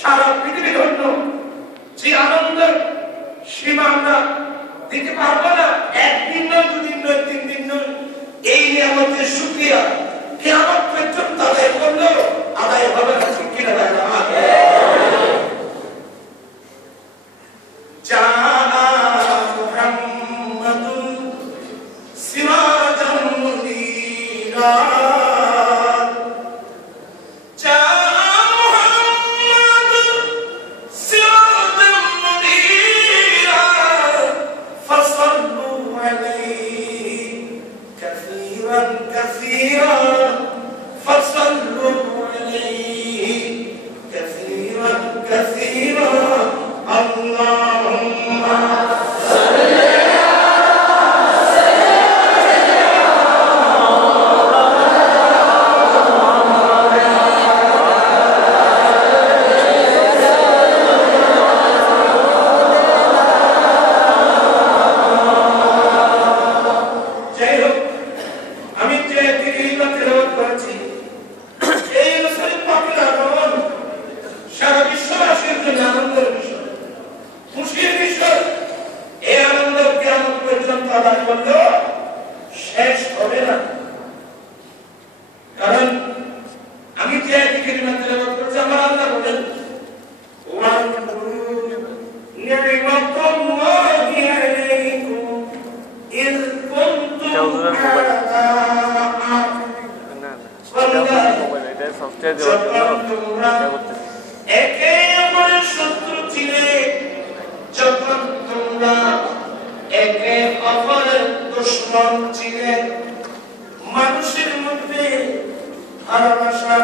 সারা পৃথিবী ধন্য। যে আনন্দ সীমা আমরা দিতে পারবো না। একদিন নয়, দুদিন নয়, 3 দিন নয়। এই নিয়ামতের শুকরিয়া কিয়ামত পর্যন্ত আদায় করলেও আদায় হবে না। ঠিক কিনা ভাই? মানুষের মধ্যে ভালোবাসা